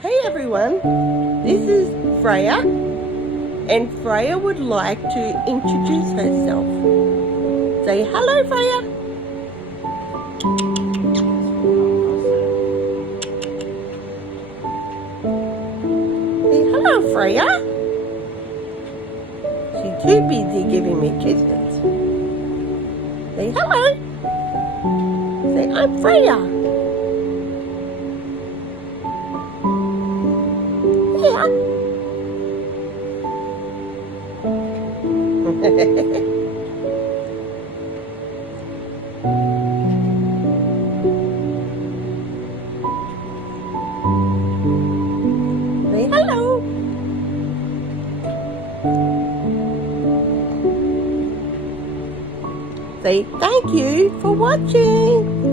Hey everyone, this is Freya, and Freya would like to introduce herself. Say hello, Freya. Say hello, Freya. She's too busy giving me kisses. Say hello. Say I'm Freya. Yeah. Say hello. Say thank you for watching.